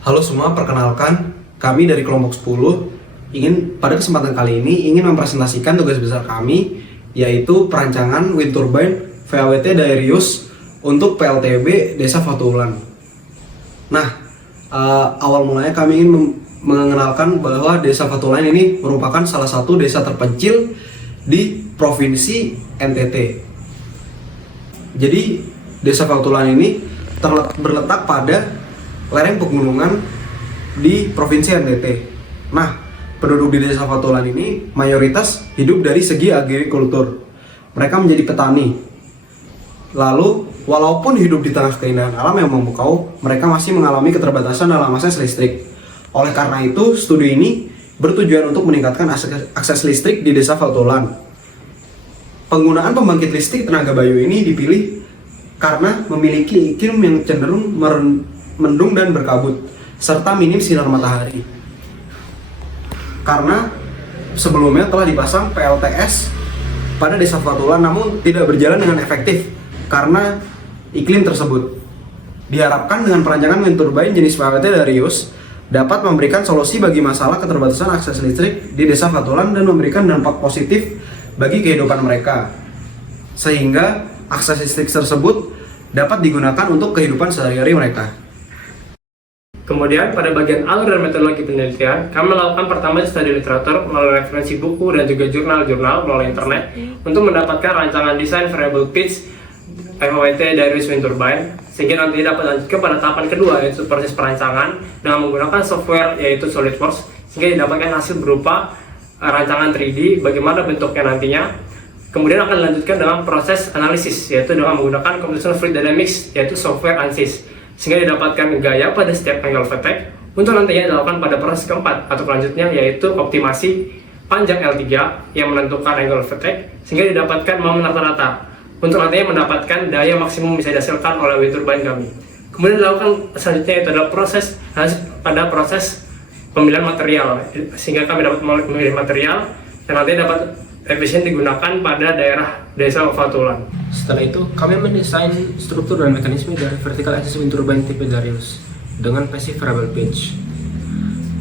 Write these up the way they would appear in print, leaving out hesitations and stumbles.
Halo semua, perkenalkan kami dari kelompok 10 pada kesempatan kali ini ingin mempresentasikan tugas besar kami, yaitu perancangan wind turbine VAWT Daerius untuk PLTB Desa Fatulan. Nah, awal mulanya kami ingin mengenalkan bahwa Desa Fatulan ini merupakan salah satu desa terpencil di Provinsi NTT. Jadi, Desa Fatulan ini berletak pada lereng pegunungan di Provinsi NTT. Nah, penduduk di Desa Fatulan ini mayoritas hidup dari segi agrikultur. Mereka menjadi petani. Lalu, walaupun hidup di tengah keindahan alam yang memukau, mereka masih mengalami keterbatasan dalam akses listrik. Oleh karena itu, studi ini bertujuan untuk meningkatkan akses listrik di Desa Fatulan. Penggunaan pembangkit listrik tenaga bayu ini dipilih karena memiliki iklim yang cenderung mendung dan berkabut, serta minim sinar matahari. Karena sebelumnya telah dipasang PLTS pada Desa Fatulan, namun tidak berjalan dengan efektif karena iklim tersebut. Diharapkan dengan perancangan wind turbine jenis VAWT Daerius dapat memberikan solusi bagi masalah keterbatasan akses listrik di Desa Fatulan dan memberikan dampak positif bagi kehidupan mereka, sehingga akses listrik tersebut dapat digunakan untuk kehidupan sehari-hari mereka. Kemudian pada bagian alur dan metodologi penelitian, kami melakukan pertama studi literatur melalui referensi buku dan juga jurnal-jurnal melalui internet untuk mendapatkan rancangan desain variable pitch VAWT Daerius wind turbine, sehingga nanti dapat lanjut pada tahapan kedua, yaitu proses perancangan dengan menggunakan software yaitu SolidWorks, sehingga didapatkan hasil berupa rancangan 3D bagaimana bentuknya nantinya. Kemudian akan dilanjutkan dengan proses analisis, yaitu dengan menggunakan computational fluid dynamics, yaitu software ANSYS, sehingga didapatkan gaya pada setiap angle of attack untuk nantinya dilakukan pada proses keempat atau selanjutnya, yaitu optimasi panjang L3 yang menentukan angle of attack sehingga didapatkan momen rata-rata untuk nantinya mendapatkan daya maksimum bisa dihasilkan oleh wind turbine kami. Kemudian dilakukan selanjutnya itu adalah proses pada proses pemilihan material, sehingga kami dapat memilih material dan nantinya dapat efisien digunakan pada daerah Desa Fatulan. Setelah itu, kami mendesain struktur dan mekanisme dari vertical axis wind turbine tipe Daerius dengan passive variable pitch.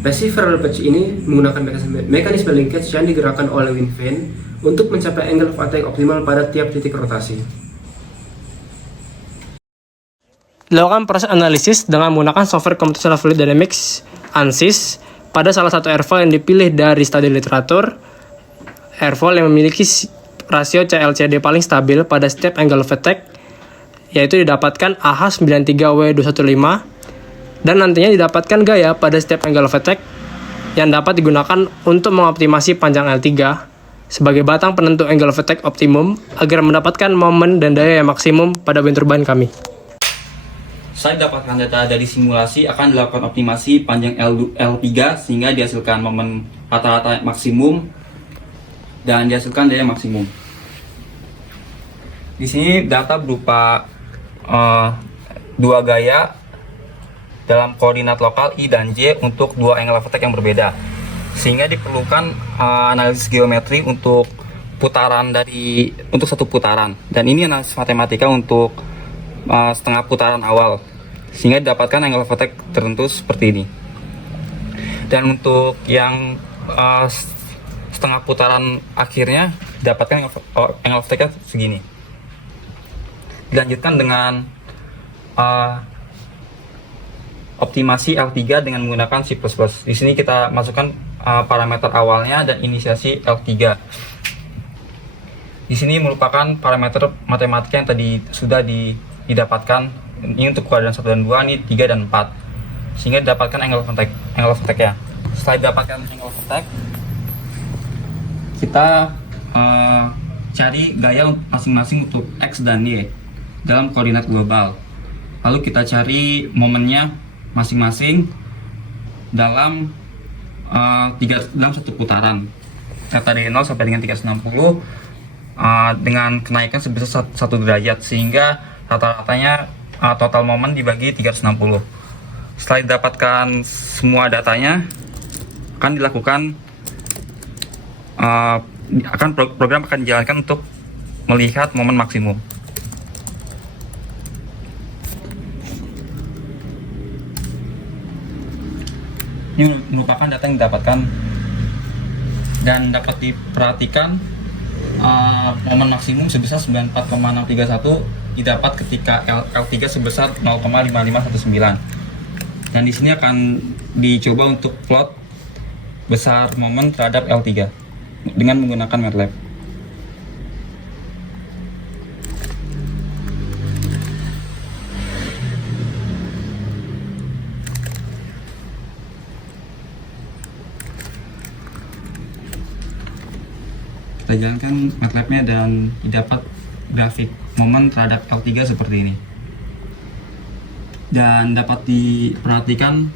Passive variable pitch ini menggunakan mekanisme linkage yang digerakkan oleh wind vane untuk mencapai angle of attack optimal pada tiap titik rotasi. Dilakukan proses analisis dengan menggunakan software computational fluid dynamics ANSYS pada salah satu airfoil yang dipilih dari studi literatur. Airfoil yang memiliki rasio CLCD paling stabil pada setiap angle of attack, yaitu didapatkan AH93W215, dan nantinya didapatkan gaya pada setiap angle of attack yang dapat digunakan untuk mengoptimasi panjang L3 sebagai batang penentu angle of attack optimum agar mendapatkan momen dan daya yang maksimum pada wind turbine kami. Saya dapatkan data dari simulasi akan dilakukan optimasi panjang L3 sehingga dihasilkan momen rata-rata maksimum dan dihasilkan daya maksimum. Di sini data berupa dua gaya dalam koordinat lokal I dan J untuk dua angle of attack yang berbeda, sehingga diperlukan analisis geometri untuk satu putaran, dan ini analisis matematika untuk setengah putaran awal, sehingga didapatkan angle of attack tertentu seperti ini. Dan untuk yang setengah putaran akhirnya dapatkan angle of attack segini. Dilanjutkan dengan optimasi L3 dengan menggunakan C++. Di sini kita masukkan parameter awalnya dan inisiasi L3. Di sini merupakan parameter matematika yang tadi sudah didapatkan. Ini untuk kuadran 1 dan 2, ini 3 dan 4. Sehingga didapatkan angle of attack ya. Setelah didapatkan angle of attack, kita cari gaya masing-masing untuk X dan Y dalam koordinat global. Lalu kita cari momennya masing-masing dalam satu putaran. Data dari 0 sampai dengan 360 dengan kenaikan sebesar 1 derajat, sehingga rata-ratanya total momen dibagi 360. Setelah didapatkan semua datanya, akan dilakukan program akan dijalankan untuk melihat momen maksimum. Ini merupakan data yang didapatkan dan dapat diperhatikan momen maksimum sebesar 94,631 didapat ketika L3 sebesar 0,5519. Dan di sini akan dicoba untuk plot besar momen terhadap L3 dengan menggunakan MATLAB. Kita jalankan MATLAB-nya dan didapat grafik momen terhadap L3 seperti ini. Dan dapat diperhatikan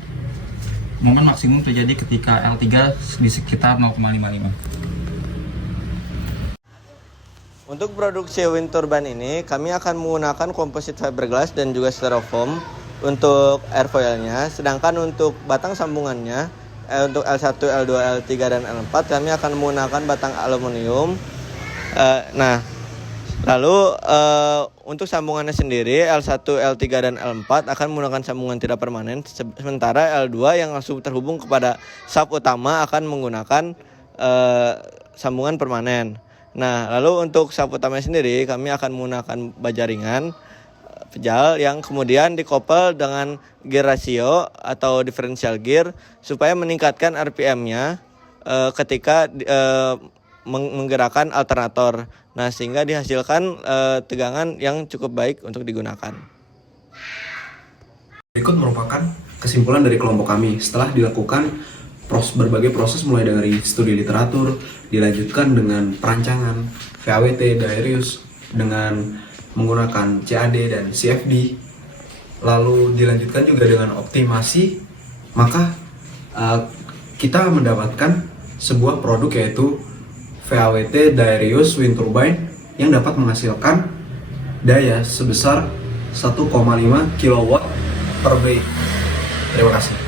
momen maksimum terjadi ketika L3 di sekitar 0,55. Untuk produksi wind turbine ini, kami akan menggunakan composite fiberglass dan juga styrofoam untuk airfoilnya. Sedangkan untuk batang sambungannya, untuk L1, L2, L3, dan L4 kami akan menggunakan batang aluminium. Lalu untuk sambungannya sendiri L1, L3, dan L4 akan menggunakan sambungan tidak permanen. Sementara L2 yang langsung terhubung kepada sub utama akan menggunakan sambungan permanen. Nah, lalu untuk sub utamanya sendiri kami akan menggunakan baja ringan pejal yang kemudian dikoppel dengan gear ratio atau differential gear supaya meningkatkan RPM-nya ketika menggerakkan alternator. Nah, sehingga dihasilkan tegangan yang cukup baik untuk digunakan. Berikut merupakan kesimpulan dari kelompok kami setelah dilakukan berbagai proses mulai dari studi literatur, dilanjutkan dengan perancangan VAWT Darius dengan menggunakan CAD dan CFD, lalu dilanjutkan juga dengan optimasi, maka kita mendapatkan sebuah produk yaitu VAWT Darius Wind Turbine yang dapat menghasilkan daya sebesar 1,5 kW per bay. Terima kasih.